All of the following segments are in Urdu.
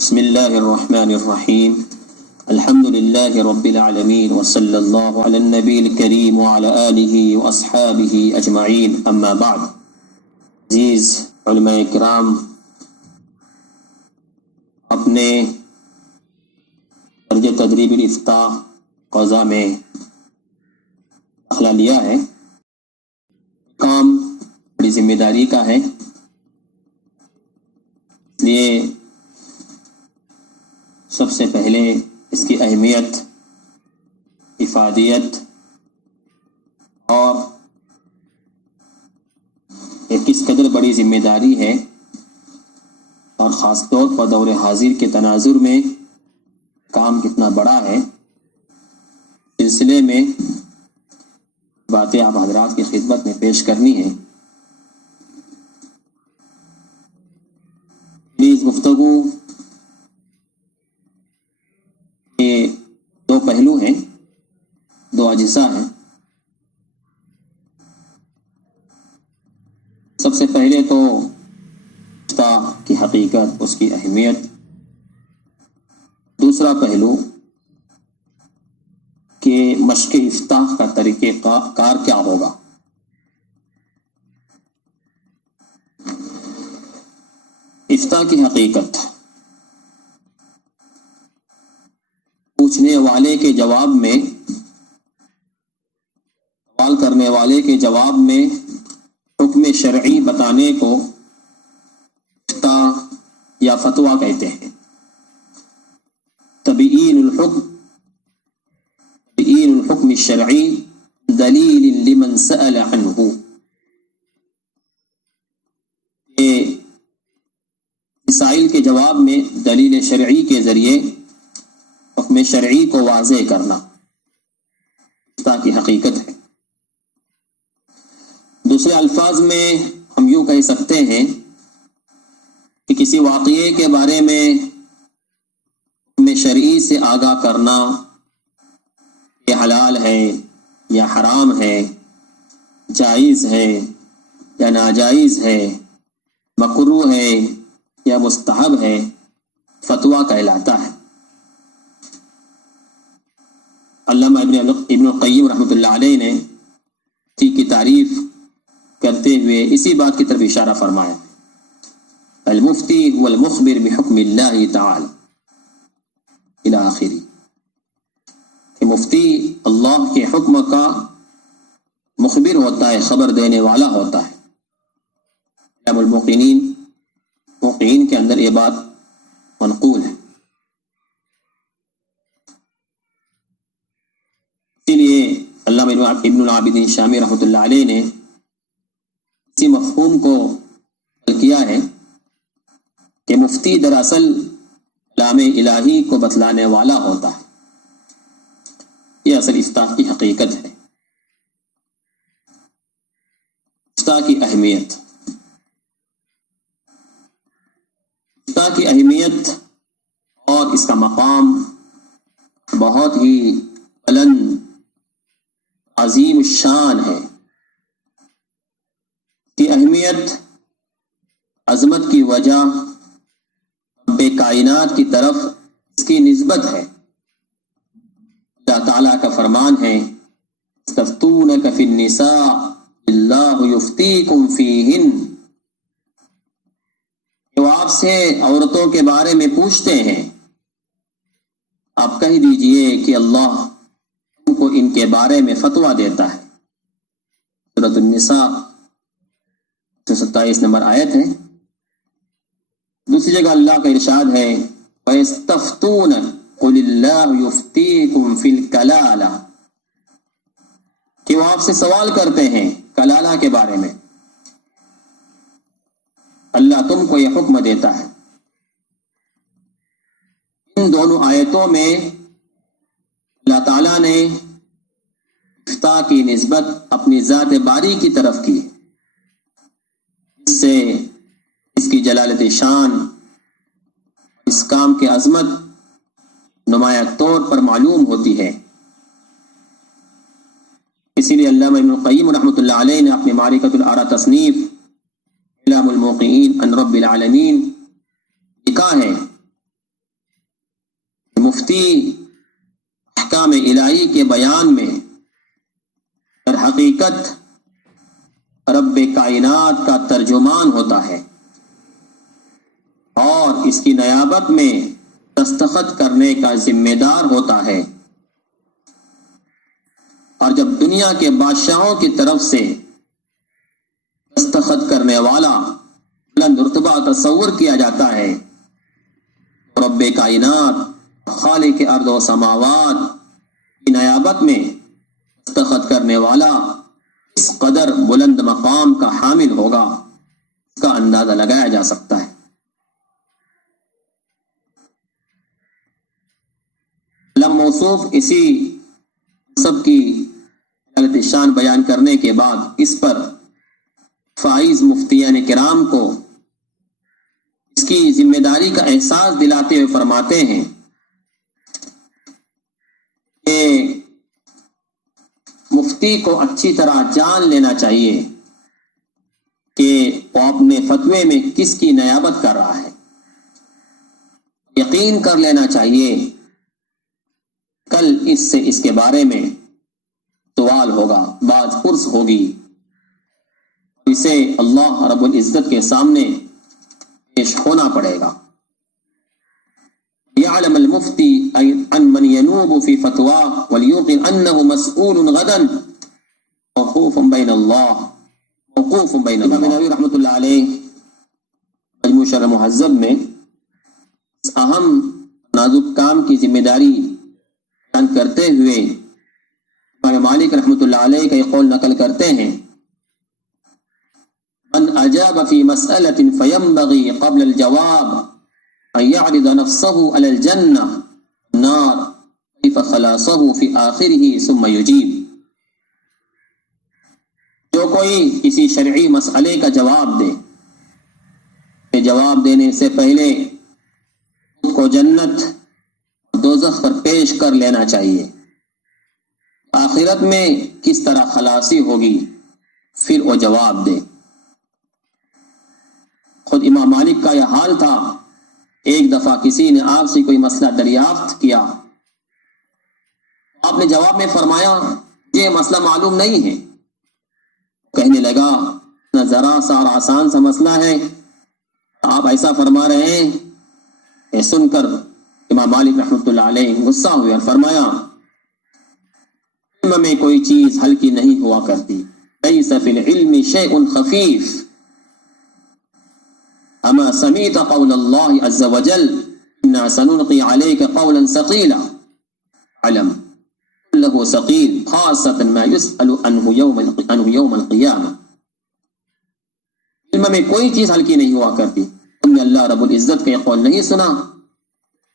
بسم اللہ الرحمن الرحیم الحمد للہ رب العالمین وصلی اللہ علی النبی الکریم وعلی آلہ واصحابہ اجمعین اما بعد۔ عزیز علماء کرام، اپنے درج تدریب الافتاء قضا میں داخلہ لیا ہے، کام بڑی ذمہ داری کا ہے، اس لیے سب سے پہلے اس کی اہمیت، افادیت اور کس قدر بڑی ذمہ داری ہے، اور خاص طور پر دور حاضر کے تناظر میں کام کتنا بڑا ہے، سلسلے میں باتیں آپ حضرات کی خدمت میں پیش کرنی ہے۔ پلیز گفتگو یہ دو پہلو ہیں، دو اجزاء ہیں۔ سب سے پہلے تو افتاء کی حقیقت، اس کی اہمیت، دوسرا پہلو کہ مشق افتاء کا طریقہ کار کیا ہوگا۔ افتاء کی حقیقت، پوچھنے والے کے جواب میں، سوال کرنے والے کے جواب میں حکم شرعی بتانے کو افتاء یا فتویٰ کہتے ہیں۔ تبیین الحکم الشرعی دلیل لمن سأل عنہ، یہ مسائل کے جواب میں دلیل شرعی کے ذریعے حکم شرعی کو واضح کرنا افتاء کی حقیقت ہے۔ دوسرے الفاظ میں ہم یوں کہہ سکتے ہیں کہ کسی واقعے کے بارے میں حکم شرعی سے آگاہ کرنا، یہ حلال ہے یا حرام ہے، جائز ہے یا ناجائز ہے، مکروہ ہے یا مستحب ہے، فتویٰ کہلاتا ہے۔ علامہ ابن القیم رحمۃ اللہ علیہ نے اسی کی تعریف کرتے ہوئے اسی بات کی طرف اشارہ فرمایا، المفتی هو المخبر بحکم اللہ تعالی الی آخری، کہ مفتی اللہ کے حکم کا مخبر ہوتا ہے، خبر دینے والا ہوتا ہے۔ علام الموقنین، موقعین کے اندر یہ بات منقول ہے۔ اسی لیے علامہ ابن العابدین شامی رحمۃ اللہ علیہ نے اسی مفہوم کو کیا ہے کہ مفتی دراصل کلام الہی کو بتلانے والا ہوتا ہے۔ یہ اصل افتاء کی حقیقت ہے۔ افتاء کی اہمیت، افتاء کی اہمیت اور اس کا مقام بہت ہی بلند، عظیم الشان ہے۔ کی اہمیت، عظمت کی وجہ رب کائنات کی طرف اس کی نسبت ہے۔ اللہ تعالیٰ کا فرمان ہے، یستفتونک فی النساء اللہ یفتیکم فیہن، کہ وہ آپ سے عورتوں کے بارے میں پوچھتے ہیں، آپ کہہ دیجئے کہ اللہ تم کو ان کے بارے میں فتویٰ دیتا ہے۔ سورۃ النساء 27 نمبر آیت ہے۔ دوسری جگہ اللہ کا ارشاد ہے، وَيَسْتَفْتُونَ قُلِ اللَّهُ يُفْتِيكُمْ فِي الْكَلَالَةِ، کہ وہ آپ سے سوال کرتے ہیں کلالہ کے بارے میں، اللہ تم کو یہ حکم دیتا ہے۔ ان دونوں آیتوں میں اللہ تعالیٰ نے افتاء کی نسبت اپنی ذات باری کی طرف کی، اس سے اس کی جلالت شان، اس کام کی عظمت نمایاں طور پر معلوم ہوتی ہے۔ اسی لیے علامہ ابن القیم رحمۃ اللہ علیہ نے اپنی معرکۃ الآراء تصنیف اعلام الموقعین عن رب العالمین لکھا ہے مفتی احکام الہی کے بیان میں در حقیقت رب کائنات کا ترجمان ہوتا ہے اور اس کی نیابت میں دستخط کرنے کا ذمہ دار ہوتا ہے، اور جب دنیا کے بادشاہوں کی طرف سے دستخط کرنے والا بلند رتبہ تصور کیا جاتا ہے، رب کائنات خالق ارض و سماوات کی نیابت میں دستخط کرنے والا اس قدر بلند مقام کا حامل ہوگا، اس کا اندازہ لگایا جا سکتا ہے۔ لم موصوف اسی سب کی حالت شان بیان کرنے کے بعد اس پر فائز مفتیان کرام کو اس کی ذمہ داری کا احساس دلاتے ہوئے فرماتے ہیں کہ مفتی کو اچھی طرح جان لینا چاہیے کہ وہ اپنے فتوے میں کس کی نیابت کر رہا ہے، یقین کر لینا چاہیے کل اس سے اس کے بارے میں سوال ہوگا، باز پرس ہوگی، اسے اللہ رب العزت کے سامنے پیش ہونا پڑے گا۔ يعلم المفتي عن من ينوب في فتواه وليوقن أنه مسؤول غدا موقوف بين الله امام نووی رحمۃ اللہ علیہ مجموع شرح مہذب میں اس اہم نازک کام کی ذمہ داری بیان کرتے ہوئے امام مالک رحمۃ اللہ علیہ کا یہ قول نقل کرتے ہیں، من اجاب في مسألة فينبغي قبل الجواب ان يعرض نفسه على الجنة النار كيف خلاصه في آخره ثم يجيب۔ جو کوئی کسی شرعی مسئلے کا جواب دے، جواب دینے سے پہلے خود کو جنت اور دوزخ پر پیش کر لینا چاہیے، آخرت میں کس طرح خلاصی ہوگی پھر وہ جواب دے۔ خود امام مالک کا یہ حال تھا، ایک دفعہ کسی نے آپ سے کوئی مسئلہ دریافت کیا، آپ نے جواب میں فرمایا یہ مسئلہ معلوم نہیں ہے، کہنے لگا نہ ذرا سا اور آسان سا مسئلہ ہے، آپ ایسا فرما رہے ہیں۔ یہ سن کر امام مالک رحمۃ اللہ علیہ غصہ ہوئے اور فرمایا علم میں کوئی چیز ہلکی نہیں ہوا کرتی، لیس فی العلم شیء خفیف، اما سمعت قول اللہ عز وجل انا سنلقی علیک قولا ثقیلا علم له ثقیل خاصة ما يسأل عنه یوم القیامہ۔ علم میں کوئی چیز ہلکی نہیں ہوا کرتی، تم نے اللہ رب العزت کا یہ قول نہیں سنا،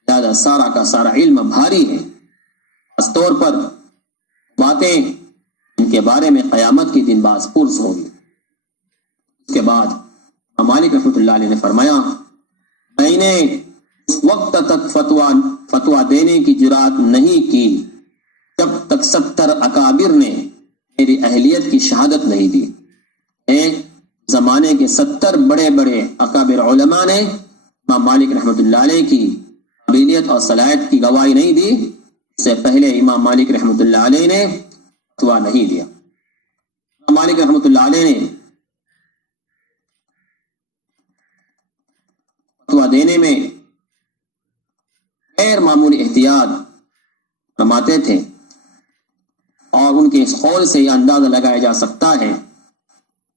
لہذا سارا کا سارا علم بھاری ہے، خاص طور پر باتیں ان کے بارے میں قیامت کے دن باز پرس ہوگی۔ اس کے بعد مالک رحمۃ اللہ علیہ نے فرمایا میں نے اس وقت تک فتویٰ دینے کی جرات نہیں کی جب تک 70 اکابر نے میری اہلیت کی شہادت نہیں دی۔ زمانے کے 70 بڑے بڑے اکابر علماء نے امام مالک رحمۃ اللہ علیہ کی قابلیت اور صلاحیت کی گواہی نہیں دی، اس سے پہلے امام مالک رحمۃ اللہ علیہ نے فتویٰ نہیں دیا۔ امام مالک رحمۃ اللہ علیہ نے فتویٰ دینے میں غیر معمولی احتیاط فرماتے تھے، اور ان کے اس قول سے یہ اندازہ لگایا جا سکتا ہے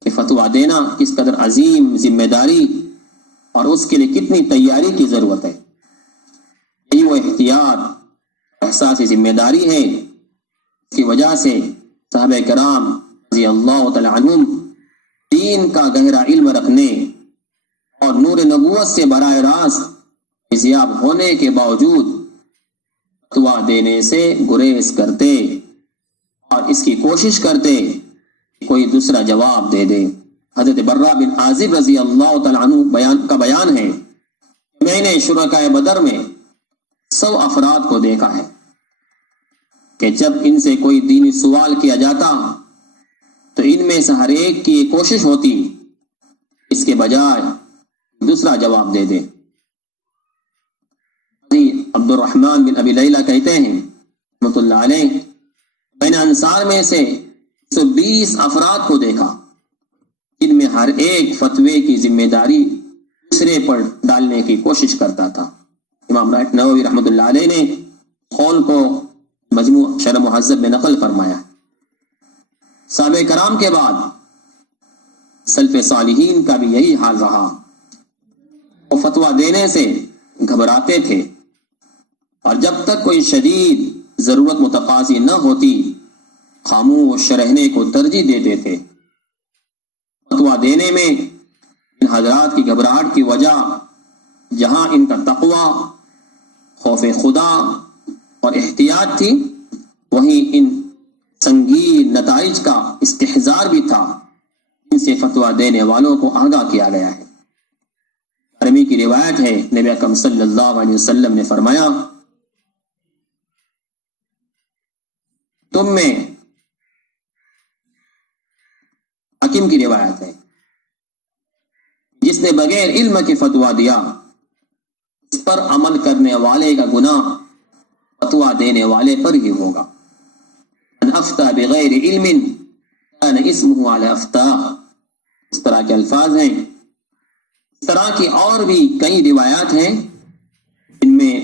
کہ فتویٰ دینا کس قدر عظیم ذمہ داری اور اس کے لیے کتنی تیاری کی ضرورت ہے۔ یہی وہ احتیاط، احساس ذمہ داری ہے، اس کی وجہ سے صحابہ کرام رضی اللہ تعالی عنہم دین کا گہرا علم رکھنے اور نور نبوت سے براہ راست فیضیاب ہونے کے باوجود فتویٰ دینے سے گریز کرتے اور اس کی کوشش کرتے کہ کوئی دوسرا جواب دے دے۔ حضرت برہ بن عازب رضی اللہ تعالیٰ عنہ کا بیان ہے، میں نے شرکائے بدر میں 100 افراد کو دیکھا ہے کہ جب ان سے کوئی دینی سوال کیا جاتا تو ان میں سے ہر ایک کی یہ کوشش ہوتی اس کے بجائے دوسرا جواب دے دے۔ عبد الرحمن بن ابی لیلہ کہتے ہیں رحمۃ اللہ علیہ، میں نے انصار میں سے 120 افراد کو دیکھا جن میں ہر ایک فتوے کی ذمہ داری دوسرے پر ڈالنے کی کوشش کرتا تھا۔ امام نووی رحمۃ اللہ علیہ نے قول کو مجموع شرح مہذب میں نقل فرمایا۔ صحابہ کرام کے بعد سلف صالحین کا بھی یہی حال رہا، وہ فتویٰ دینے سے گھبراتے تھے اور جب تک کوئی شدید ضرورت متقاضی نہ ہوتی خاموش رہنے کو ترجیح دیتے تھے۔ فتویٰ دینے میں ان حضرات کی گھبراہٹ کی وجہ جہاں ان کا تقوی، خوف خدا اور احتیاط تھی، وہیں ان سنگین نتائج کا استحضار بھی تھا۔ ان سے فتویٰ دینے والوں کو آگاہ کیا گیا ہے۔ عربی کی روایت ہے، نبی اکرم صلی اللہ علیہ وسلم نے فرمایا، تم میں حکیم کی روایت ہے، جس نے بغیر علم کے فتویٰ دیا اس پر عمل کرنے والے کا گناہ فتویٰ دینے والے پر ہی ہوگا۔ من افتى بغیر علم كان اسمه على افتاء، اس طرح کے الفاظ ہیں۔ اس طرح کی اور بھی کئی روایات ہیں جن میں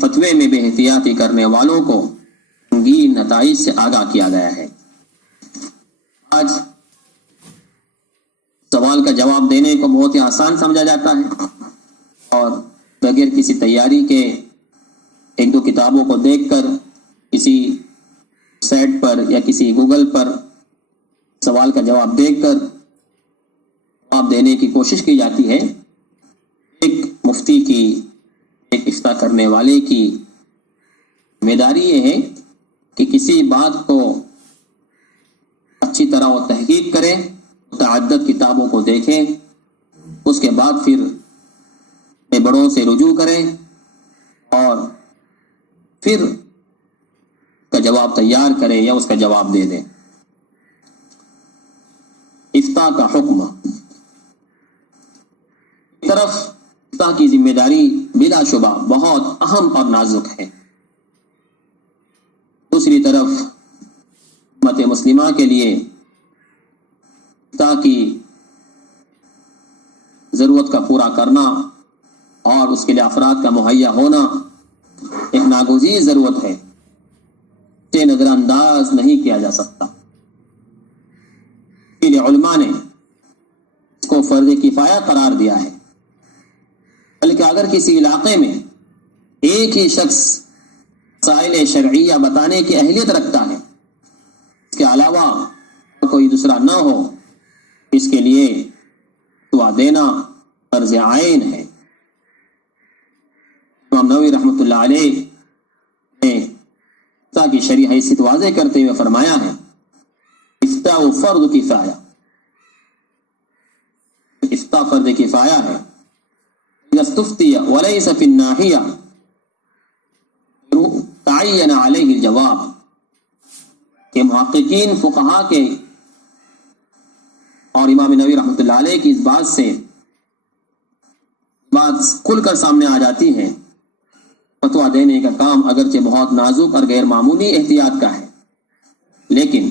فتوے میں بے احتیاطی کرنے والوں کو سنگین نتائج سے آگاہ کیا گیا ہے۔ آج سوال کا جواب دینے کو بہت ہی آسان سمجھا جاتا ہے اور بغیر کسی تیاری کے ایک دو کتابوں کو دیکھ کر کسی سائٹ پر یا کسی گوگل پر سوال کا جواب دیکھ کر جواب دینے کی کوشش کی جاتی ہے۔ ایک مفتی کی، ایک افتاء کرنے والے کی ذمہ داری یہ ہے کہ کسی بات کو اچھی طرح وہ تحقیق کرے، متعدد کتابوں کو دیکھیں، اس کے بعد پھر بڑوں سے رجوع کریں اور پھر کا جواب تیار کریں یا اس کا جواب دے دیں۔ افتاء کا حکم، ایک طرف افتاء کی ذمہ داری بلا شبہ بہت اہم اور نازک ہے، دوسری طرف امت مسلمہ کے لیے افتاء کی ضرورت کا پورا کرنا اور اس کے لیے افراد کا مہیا ہونا ایک ناگزیر ضرورت ہے، اسے نظر انداز نہیں کیا جا سکتا۔ اس لیے علماء نے اس کو فرض کفایہ قرار دیا ہے، بلکہ اگر کسی علاقے میں ایک ہی شخص مسائل شرعیہ بتانے کی اہلیت رکھتا ہے، اس کے علاوہ کوئی دوسرا نہ ہو، اس کے لیے فتویٰ دینا فرض عین ہے۔ امام نووی رحمۃ اللہ علیہ نے افتاء کی شرعی حیثیت واضح کرتے ہوئے فرمایا ہے، افتاء فرض کفایہ، افتاء فرض کفایہ ہے۔ اذا استفتي وليس في الناحية تعين عليه الجواب، کہ محققین فقہا کے اور امام نووی رحمۃ اللہ علیہ کی اس بات سے بات کھل کر سامنے آ جاتی ہے، فتویٰ دینے کا کام اگرچہ بہت نازک اور غیر معمولی احتیاط کا ہے، لیکن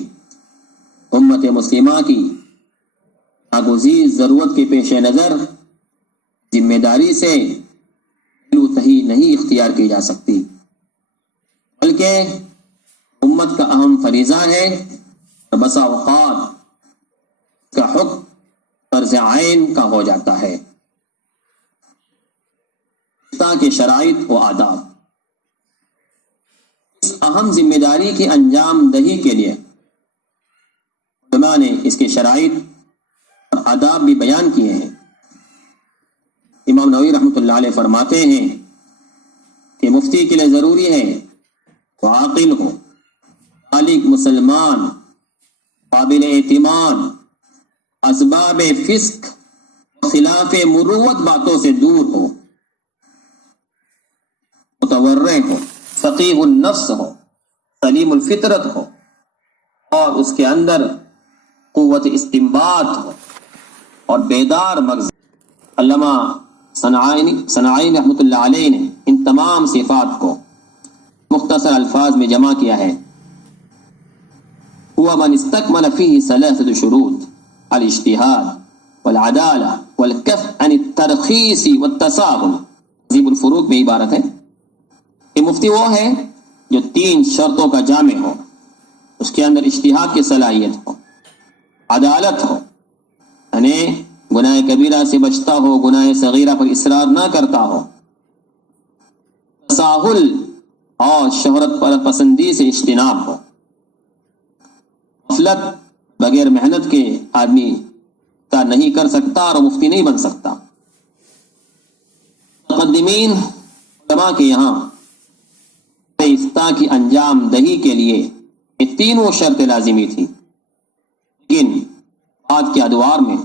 امت مسلمہ کی ناگزیر ضرورت کے پیش نظر ذمہ داری سے تہی نہیں اختیار کی جا سکتی، بلکہ امت کا اہم فریضہ ہے۔ بسا اوقات کا حکم فرض عین کا ہو جاتا ہے۔ افتاء کے شرائط و آداب، اس اہم ذمہ داری کی انجام دہی کے لیے علماء نے اس کے شرائط اور آداب بھی بیان کیے ہیں۔ امام نووی رحمۃ اللہ علیہ فرماتے ہیں کہ مفتی کے لیے ضروری ہے وہ عاقل ہو، بالغ مسلمان، قابل اعتماد، اسباب فسق، خلاف مروت باتوں سے دور ہو، متورع ہو، فقیہ النفس ہو، سلیم الفطرت ہو اور اس کے اندر قوت استنباط ہو اور بیدار مغز۔ علامہ صنعانی رحمۃ اللہ علیہ نے ان تمام صفات کو مختصر الفاظ میں جمع کیا ہے. هو من استكمل فيه ثلاثة شروط الاجتهاد والعدالة والكف عن الترخيص والتساهل. تہذیب الفروق میں عبارت ہے کہ مفتی وہ ہے جو 3 شرطوں کا جامع ہو، اس کے اندر اجتہاد کی صلاحیت ہو، عدالت ہو یعنی گناہ کبیرہ سے بچتا ہو، گناہ صغیرہ پر اصرار نہ کرتا ہو، تساہل اور شہرت پر پسندی سے اجتناب ہو. غفلت بغیر محنت کے آدمی کا نہیں کر سکتا اور مفتی نہیں بن سکتا. مقدمین علماء کے یہاں افتاء کی انجام دہی کے لیے یہ تینوں شرط لازمی تھی، لیکن بعد کے ادوار میں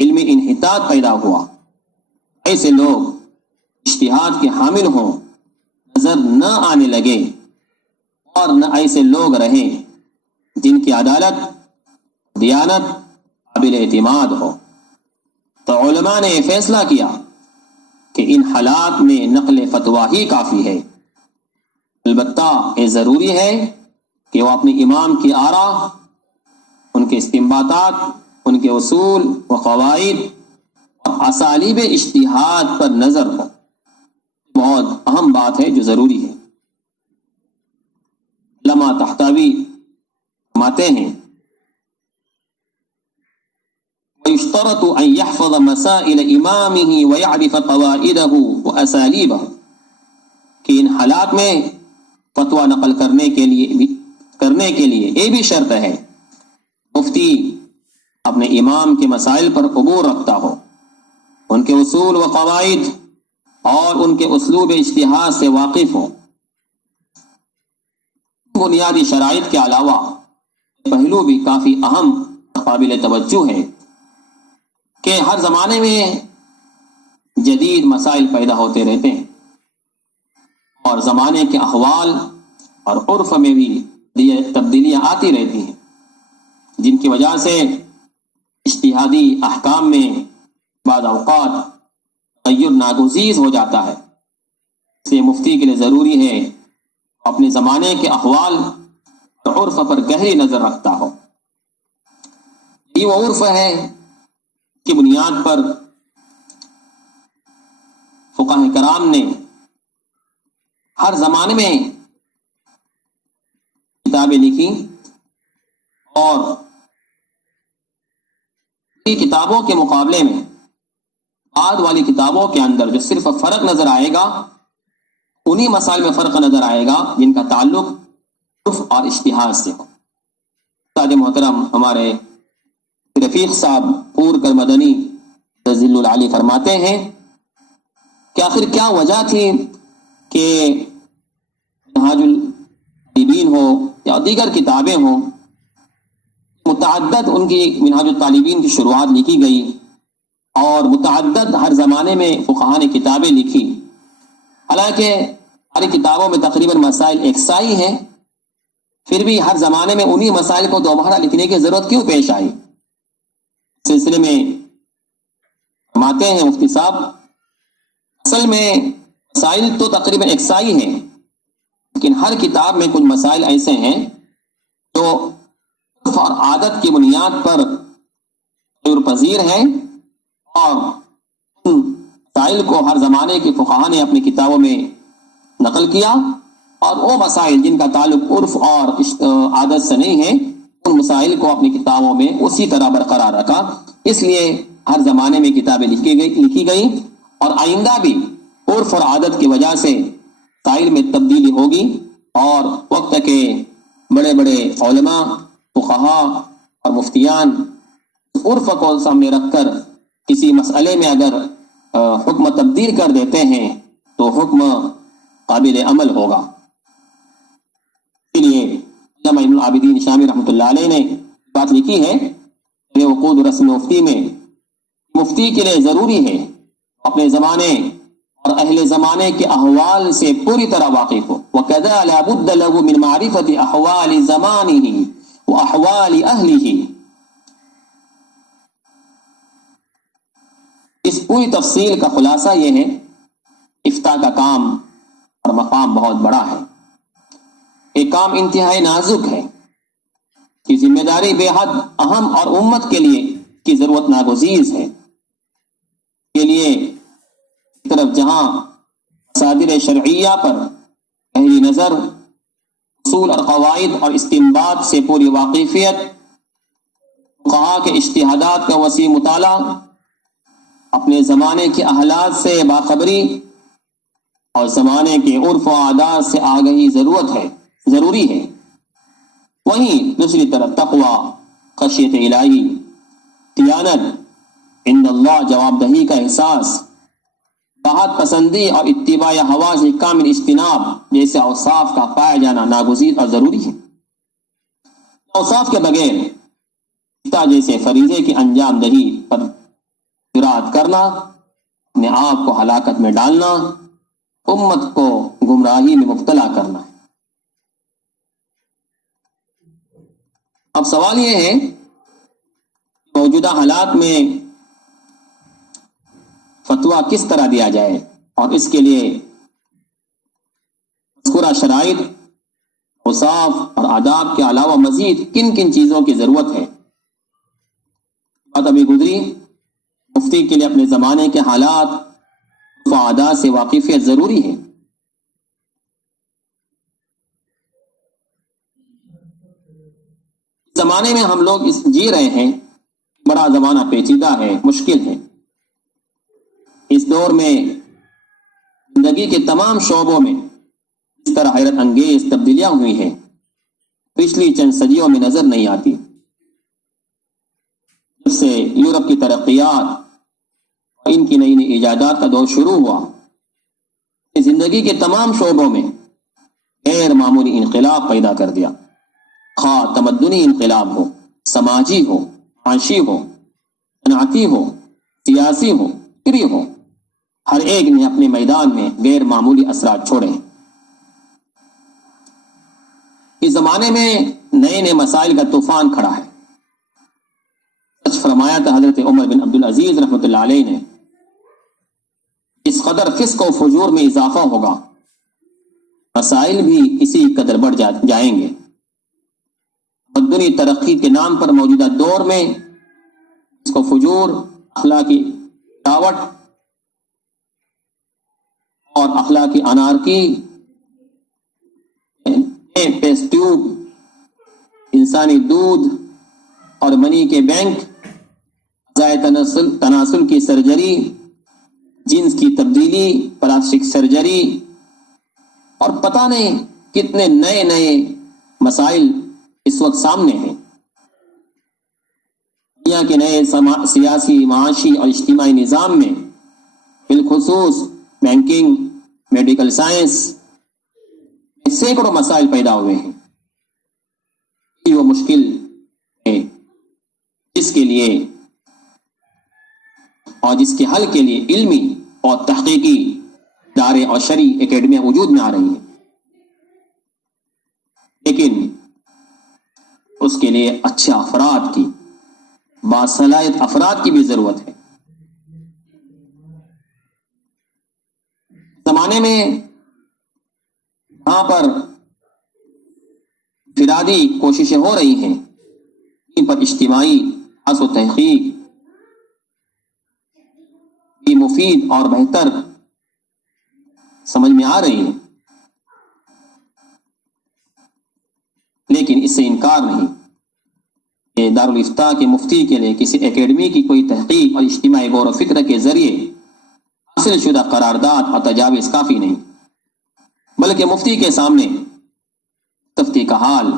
علم انحطاط پیدا ہوا، ایسے لوگ اجتہاد کے حامل ہوں نظر نہ آنے لگے اور نہ ایسے لوگ رہیں جن کی عدالت دیانت قابل اعتماد ہو. تو علماء نے یہ فیصلہ کیا کہ ان حالات میں نقل فتویٰ ہی کافی ہے. البتہ یہ ضروری ہے کہ وہ اپنے امام کی آراء، ان کے استنباطات، ان کے اصول و قواعد اور اسالیب اجتہاد پر نظر ہو. بہت اہم بات ہے جو ضروری ہے. علامہ طحطاوی فرماتے ہیں وَيُشْتَرَطُ أَن يَحْفَظَ مَسَائِلَ إِمَامِهِ وَيَعْرِفَ قَوَائِدَهُ وَأَسَالِيبَهُ کہ ان حالات میں فتویٰ نقل کرنے کے لیے یہ بھی شرط ہے مفتی اپنے امام کے مسائل پر عبور رکھتا ہو، ان کے اصول و قواعد اور ان کے اسلوب اجتہاد سے واقف ہو. بنیادی شرائط کے علاوہ پہلو بھی کافی اہم قابل توجہ ہے کہ ہر زمانے میں جدید مسائل پیدا ہوتے رہتے ہیں اور زمانے کے احوال اور عرف میں بھی تبدیلیاں آتی رہتی ہیں، جن کی وجہ سے اجتہادی احکام میں بعض اوقات تغیر ناگزیر ہو جاتا ہے. اس لیے مفتی کے لیے ضروری ہے اپنے زمانے کے احوال اور عرف پر گہری نظر رکھتا ہو. یہ وہ عرف ہے کی بنیاد پر فقہاء کرام نے ہر زمانے میں کتابیں لکھی اور کتابوں کے مقابلے میں بعد والی کتابوں کے اندر جو صرف فرق نظر آئے گا انہی مسائل میں فرق نظر آئے گا جن کا تعلق عرف اور اجتہاد سے ہو. استاد محترم ہمارے رفیق صاحب پور کر مدنی رضی العالی فرماتے ہیں کہ آخر کیا وجہ تھی کہ منہاج الطالبین ہو یا دیگر کتابیں ہوں، متعدد ان کی منہاج الطالبین کی شروعات لکھی گئی اور متعدد ہر زمانے میں فقہاء نے کتابیں لکھی، حالانکہ ہر کتابوں میں تقریباً مسائل یکسائی ہیں، پھر بھی ہر زمانے میں انہی مسائل کو دوبارہ لکھنے کی ضرورت کیوں پیش آئی؟ سلسلے میں فرماتے ہیں مفتی صاحب اصل میں مسائل تو تقریباً یکسائی ہیں، لیکن ہر کتاب میں کچھ مسائل ایسے ہیں جو عرف اور عادت کی بنیاد پر غیر پذیر ہیں اور ان مسائل کو ہر زمانے کے فقہاء نے اپنی کتابوں میں نقل کیا اور وہ مسائل جن کا تعلق عرف اور عادت سے نہیں ہے ان مسائل کو اپنی کتابوں میں اسی طرح برقرار رکھا. اس لیے ہر زمانے میں کتابیں لکھی گئی اور آئندہ بھی عرف اور عادت کی وجہ سے مسائل میں تبدیلی ہوگی اور وقت کے بڑے بڑے علماء فقہاء اور مفتیان عرف کو سامنے رکھ کر کسی مسئلے میں اگر حکم تبدیل کر دیتے ہیں تو حکم قابل عمل ہوگا. اس لیے علامہ ابن العابدین شامی رحمۃ اللہ علیہ نے بات لکھی ہے کہ وقود رسم مفتی میں مفتی کے لیے ضروری ہے اپنے زمانے اور اہل زمانے کے احوال سے پوری طرح واقف ہو. وَكَذَا لَا بُدَّ لَهُ مِنْ مَعْرِفَةِ أَحْوَالِ زَمَانِهِ وَأَحْوَالِ أَهْلِهِ. اس پوری تفصیل کا خلاصہ یہ ہے، افتاء کا کام اور مقام بہت بڑا ہے، یہ کام انتہائی نازک ہے، کی ذمہ داری بے حد اہم اور امت کے لیے کی ضرورت ناگزیر ہے۔ کے لیے ایک طرف جہاں مصادر شرعیہ پر گہری نظر، اصول اور قواعد اور استنباط سے پوری واقفیت، فقہا کے اجتہادات کا وسیع مطالعہ، اپنے زمانے کے حالات سے باخبری اور زمانے کے عرف و عادات سے آگہی ضروری ہے، وہیں دوسری طرف تقوی، خشیت الہی، دیانت، عند اللہ جواب دہی کا احساس، راحت پسندی اور اتباع ہوا سے کامل اجتناب جیسے اوصاف کا پایا جانا ناگزیر اور ضروری ہے۔ اوصاف کے بغیر جیسے فریضے کی انجام دہی پر جرات کرنا، اپنے آپ کو ہلاکت میں ڈالنا، امت کو گمراہی میں مبتلا کرنا ہے۔ اب سوال یہ ہے، موجودہ حالات میں فتویٰ کس طرح دیا جائے اور اس کے لیے مذکورہ شرائط، اوصاف اور آداب کے علاوہ مزید کن کن چیزوں کی ضرورت ہے؟ بات ابھی گزری، مفتی کے لیے اپنے زمانے کے حالات و عادات سے واقفیت ضروری ہے۔ زمانے میں ہم لوگ جی رہے ہیں، بڑا زمانہ پیچیدہ ہے، مشکل ہے۔ اس دور میں زندگی کے تمام شعبوں میں اس طرح حیرت انگیز تبدیلیاں ہوئی ہیں، پچھلی چند صدیوں میں نظر نہیں آتی۔ جب سے یورپ کی ترقیات اور ان کی نئی نئی ایجادات کا دور شروع ہوا، زندگی کے تمام شعبوں میں غیر معمولی انقلاب پیدا کر دیا، خواہ تمدنی انقلاب ہو، سماجی ہو، معاشی ہو، صنعتی ہو، سیاسی ہو، فکری ہو، ہر ایک نے اپنے میدان میں غیر معمولی اثرات چھوڑے۔ اس زمانے میں نئے نئے مسائل کا طوفان کھڑا ہے۔ سچ فرمایا تھا حضرت عمر بن عبدالعزیز رحمۃ اللہ علیہ نے، اس قدر فسق و فجور میں اضافہ ہوگا، مسائل بھی اسی قدر بڑھ جائیں گے۔ تمدنی ترقی کے نام پر موجودہ دور میں اس کو فجور، اخلاقی گراوٹ اور اخلاقی انارکی، ٹیسٹ ٹیوب، انسانی دودھ اور منی کے بینک، ضائع تناسل کی سرجری، جنس کی تبدیلی، پلاسٹک سرجری اور پتہ نہیں کتنے نئے نئے مسائل اس وقت سامنے ہیں۔ دنیا کے نئے سیاسی، معاشی اور اجتماعی نظام میں بالخصوص بینکنگ، میڈیکل سائنس میں سینکڑوں مسائل پیدا ہوئے ہیں۔ یہ وہ مشکل ہے جس کے لیے اور جس کے حل کے لیے علمی اور تحقیقی ادارے اور شرعی اکیڈمیاں وجود میں آ رہی ہیں، لیکن اس کے لیے اچھے افراد کی، باصلاحیت افراد کی بھی ضرورت ہے۔ زمانے میں وہاں پر انفرادی کوششیں ہو رہی ہیں، ان پر اجتماعی بحث و تحقیق بھی مفید اور بہتر سمجھ میں آ رہی ہے، لیکن اس سے انکار نہیں کہ دارالافتاء کے مفتی کے لیے کسی اکیڈمی کی کوئی تحقیق اور اجتماعی غور و فکر کے ذریعے حاصل شدہ قرارداد اور تجاویز کافی نہیں، بلکہ مفتی کے سامنے تفتی کا حال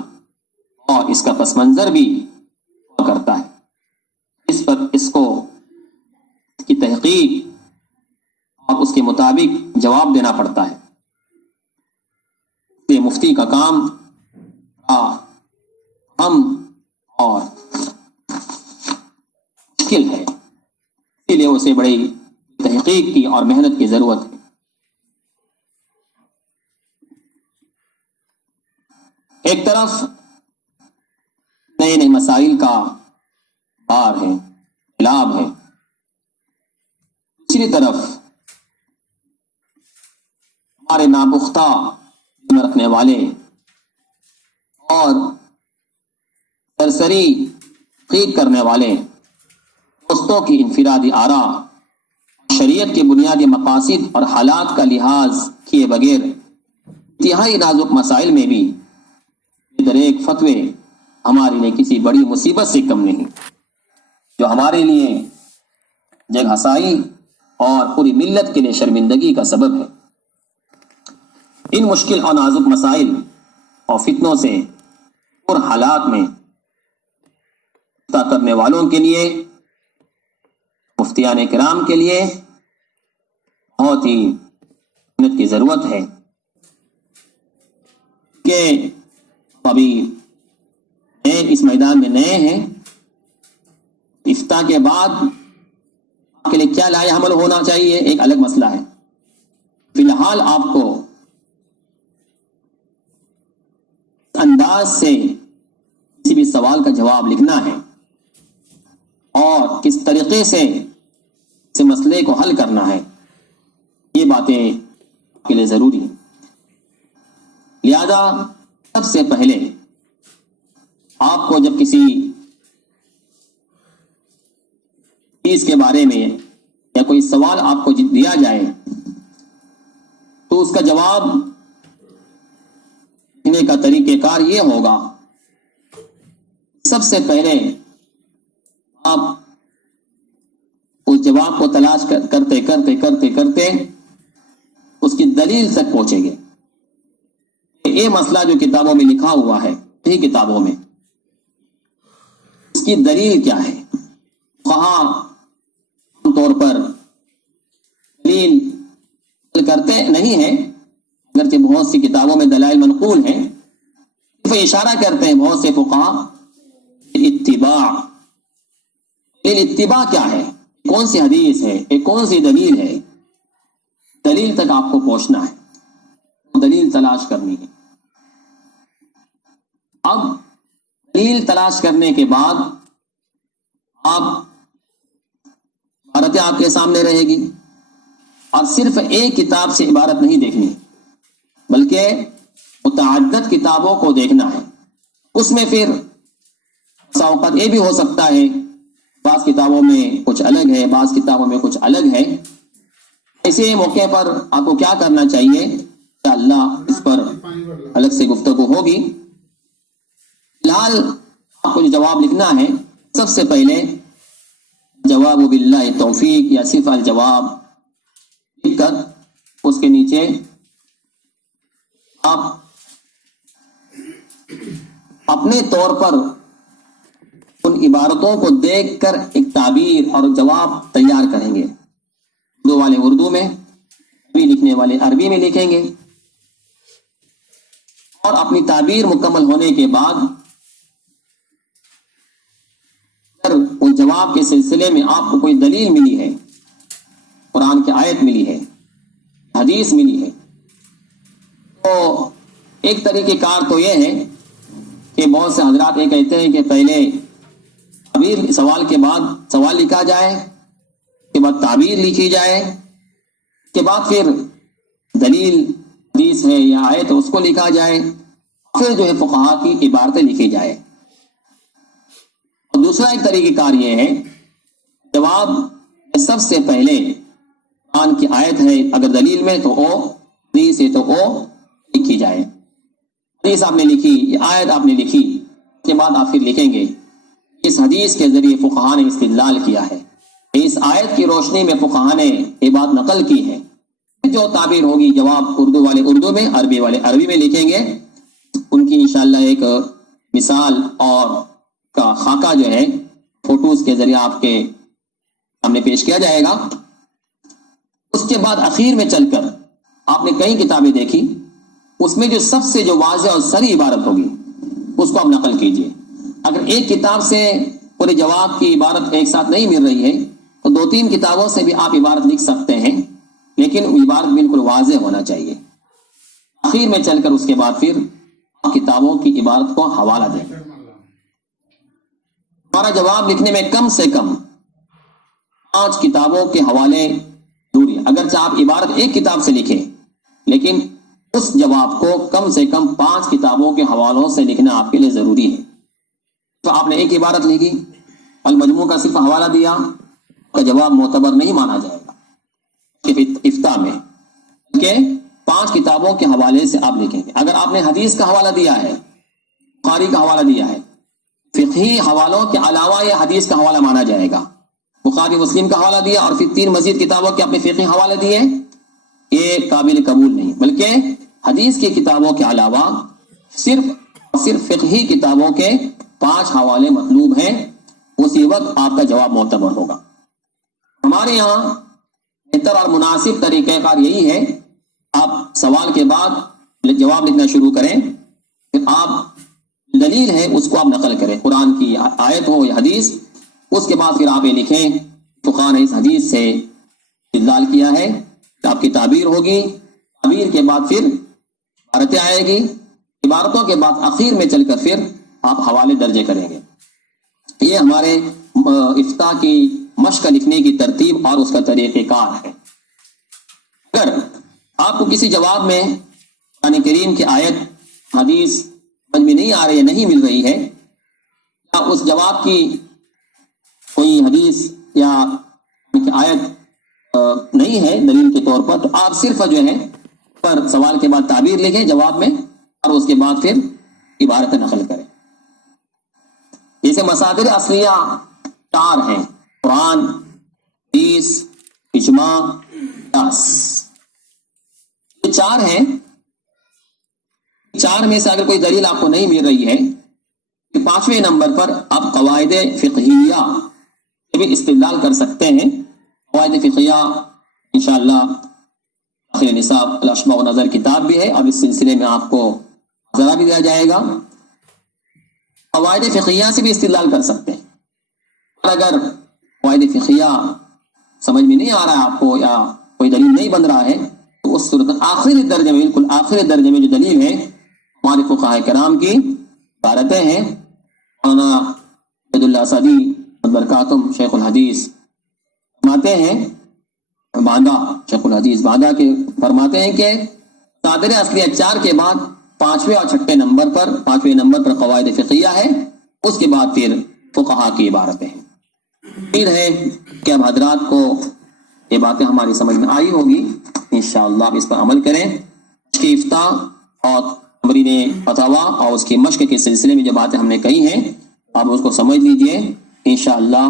اور اس کا پس منظر بھی ہوا کرتا ہے، اس پر اس کو کی تحقیق اور اس کے مطابق جواب دینا پڑتا ہے۔ یہ مفتی کا کام اہم اور مشکل ہے، اسی لیے اسے بڑی تحقیق کی اور محنت کی ضرورت ہے۔ ایک طرف نئے نئے مسائل کا بار ہے، خلاب ہے، دوسری طرف ہمارے ناپختہ علم رکھنے والے اور سرسری تحقیق کرنے والے دوستوں کی انفرادی آراء، شریعت کے بنیادی مقاصد اور حالات کا لحاظ کیے بغیر انتہائی نازک مسائل میں بھی در ایک فتوے ہمارے لیے کسی بڑی مصیبت سے کم نہیں، جو ہمارے لیے جگ ہسائی اور پوری ملت کے لیے شرمندگی کا سبب ہے۔ ان مشکل اور نازک مسائل اور فتنوں سے اور حالات میں کرنے والوں کے لیے، مفتیان کرام کے لیے بہت ہی محنت کی ضرورت ہے کہ ابھی اس میدان میں نئے ہیں۔ افتاء کے بعد آپ کے لیے کیا لائے عمل ہونا چاہیے ایک الگ مسئلہ ہے۔ فی الحال آپ کو انداز سے کسی بھی سوال کا جواب لکھنا ہے اور کس طریقے سے اس مسئلے کو حل کرنا ہے، یہ باتیں آپ کے لیے ضروری ہیں۔ لہذا سب سے پہلے آپ کو جب کسی چیز کے بارے میں یا کوئی سوال آپ کو دیا جائے تو اس کا جواب دینے کا طریقہ کار یہ ہوگا، سب سے پہلے آپ اس جواب کو تلاش کرتے کرتے کرتے کرتے اس کی دلیل تک پہنچیں گے۔ یہ مسئلہ جو کتابوں میں لکھا ہوا ہے، یہی کتابوں میں اس کی دلیل کیا ہے؟ کہاں عام طور پر دلیل کرتے نہیں ہیں، اگرچہ بہت سی کتابوں میں دلائل منقول ہیں، صرف اشارہ کرتے ہیں بہت سے فقہا اتباع کیا ہے، کون سی حدیث ہے، ایک کون سی دلیل ہے، دلیل تک آپ کو پہنچنا ہے، دلیل تلاش کرنی ہے۔ اب دلیل تلاش کرنے کے بعد عبارتیں آپ کے سامنے رہے گی، اور صرف ایک کتاب سے عبارت نہیں دیکھنی بلکہ متعدد کتابوں کو دیکھنا ہے۔ اس میں پھر اوقات یہ بھی ہو سکتا ہے بعض کتابوں میں کچھ الگ ہے، بعض کتابوں میں کچھ الگ ہے۔ ایسے موقع پر آپ کو کیا کرنا چاہیے؟ انشاءاللہ اس پر الگ سے گفتگو ہوگی۔ فی الحال آپ کو جو جواب لکھنا ہے، سب سے پہلے جواب باللہ توفیق یا صرف الجواب لکھ کر اس کے نیچے آپ اپنے طور پر ان عبارتوں کو دیکھ کر ایک تعبیر اور جواب تیار کریں گے۔ اردو والے اردو میں، عربی لکھنے والے عربی میں لکھیں گے، اور اپنی تعبیر مکمل ہونے کے بعد اس جواب کے سلسلے میں آپ کو کوئی دلیل ملی ہے، قرآن کی آیت ملی ہے، حدیث ملی ہے، تو ایک طریقہ کار تو یہ ہے کہ بہت سے حضرات یہ کہتے ہیں کہ پہلے تعبیر سوال کے بعد سوال لکھا جائے، اس کے بعد تعبیر لکھی جائے، اس کے بعد پھر دلیل حدیث ہے یا آیت اس کو لکھا جائے، پھر جو ہے فقہا کی عبارتیں لکھی جائے۔ اور دوسرا ایک طریقہ کار یہ ہے، جواب سب سے پہلے قرآن کی آیت ہے اگر دلیل میں تو او، حدیث ہے تو او لکھی جائے۔ حدیث آپ نے لکھی یا آیت آپ نے لکھی، اس کے بعد آپ پھر لکھیں گے اس حدیث کے ذریعے فقہا نے استدلال کیا ہے، اس آیت کی روشنی میں فقہا نے یہ بات نقل کی ہے۔ جو تعبیر ہوگی جواب اردو والے اردو میں، عربی والے عربی میں لکھیں گے۔ ان کی انشاءاللہ ایک مثال اور کا خاکہ جو ہے فوٹوز کے ذریعے آپ کے سامنے پیش کیا جائے گا۔ اس کے بعد اخیر میں چل کر آپ نے کئی کتابیں دیکھی، اس میں جو سب سے جو واضح اور صریح عبارت ہوگی اس کو آپ نقل کیجئے۔ اگر ایک کتاب سے پورے جواب کی عبارت ایک ساتھ نہیں مل رہی ہے تو 2-3 کتابوں سے بھی آپ عبارت لکھ سکتے ہیں، لیکن عبارت بالکل واضح ہونا چاہیے۔ آخر میں چل کر اس کے بعد پھر آپ کتابوں کی عبارت کو حوالہ دیں۔ ہمارا جواب لکھنے میں کم سے کم 5 کتابوں کے حوالے ضروری ہے. اگرچہ آپ عبارت ایک کتاب سے لکھیں لیکن اس جواب کو کم سے کم 5 کتابوں کے حوالوں سے لکھنا آپ کے لیے ضروری ہے. تو آپ نے ایک عبارت لکھی، المجموع کا صرف حوالہ دیا، کا جواب معتبر نہیں مانا جائے گا افتاء میں، کہ 5 کتابوں کے حوالے سے آپ لکھیں گے. اگر آپ نے حدیث کا حوالہ دیا ہے، بخاری کا حوالہ دیا ہے، فقہی حوالوں کے علاوہ یہ حدیث کا حوالہ مانا جائے گا. بخاری مسلم کا حوالہ دیا اور پھر 3 مزید کتابوں کے اپنے فقہی حوالے دیے، یہ قابل قبول نہیں. بلکہ حدیث کی کتابوں کے علاوہ صرف فقہی کتابوں کے 5 حوالے مطلوب ہیں، اسی وقت آپ کا جواب معتبر ہوگا. ہمارے یہاں بہتر اور مناسب طریقہ کار یہی ہے، آپ سوال کے بعد جواب لکھنا شروع کریں، پھر آپ دلیل ہے اس کو آپ نقل کریں، قرآن کی آیت ہو یا حدیث، اس کے بعد پھر آپ یہ لکھیں فقہاء نے اس حدیث سے استدلال کیا ہے، آپ کی تعبیر ہوگی، تعبیر کے بعد پھر عبارتیں آئے گی، عبارتوں کے بعد آخر میں چل کر پھر آپ حوالے درج کریں گے. یہ ہمارے افتاء کی مشق لکھنے کی ترتیب اور اس کا طریقہ کار ہے. اگر آپ کو کسی جواب میں قرآن کریم کی آیت حدیث سمجھ میں نہیں آ رہی ہے، نہیں مل رہی ہے، یا اس جواب کی کوئی حدیث یا آیت نہیں ہے دلیل کے طور پر، تو آپ صرف جو ہے پر سوال کے بعد تعبیر لکھیں جواب میں، اور اس کے بعد پھر عبارت نقل کریں. جیسے مصادر اصلیہ 4 ہیں، قرآن، حدیث، اجماع، قیاس. یہ 4 ہیں. 4 میں سے اگر کوئی دلیل آپ کو نہیں مل رہی ہے، 5ویں نمبر پر آپ قواعد فقہیہ بھی استدلال کر سکتے ہیں. قواعد فقہیہ انشاءاللہ آخر نصاب الاشباع و نظر کتاب بھی ہے، اور اس سلسلے میں آپ کو ذرا بھی دیا جائے گا. قواعد فقہیہ سے بھی استدلال کر سکتے ہیں. اور اگر قواعد فقہیہ سمجھ میں نہیں آ رہا ہے آپ کو، یا کوئی دلیل نہیں بن رہا ہے، تو اس صورت آخری درجے میں، بالکل آخری درجے میں جو دلیل ہے ہمارے فقہاء کرام کی عبارتیں ہیں. مولانا عبد اللہ اسدی برکاتم شیخ الحدیث فرماتے ہیں، باندہ شیخ الحدیث باندہ کے فرماتے ہیں کہ مصادر اصلیہ 4 کے بعد 5ویں اور 6ویں نمبر پر، 5ویں نمبر پر قواعد فقہیہ ہے، اس کے بعد پھر فقہاء کی عبارتیں ہیں. امید ہے کہ اب حضرات کو یہ باتیں ہماری سمجھ میں آئی ہوگی. انشاءاللہ آپ اس پر عمل کریں. مشق افتاء اور تمرین فتاوی اور اس کی مشق کے سلسلے میں جو باتیں ہم نے کہی ہیں، آپ اس کو سمجھ لیجئے. انشاءاللہ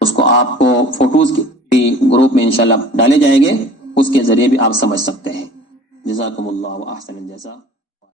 اس کو آپ کو فوٹوز کی گروپ میں انشاءاللہ ڈالے جائیں گے، اس کے ذریعے بھی آپ سمجھ سکتے ہیں. جزاکم اللہ و احسن الجزاء.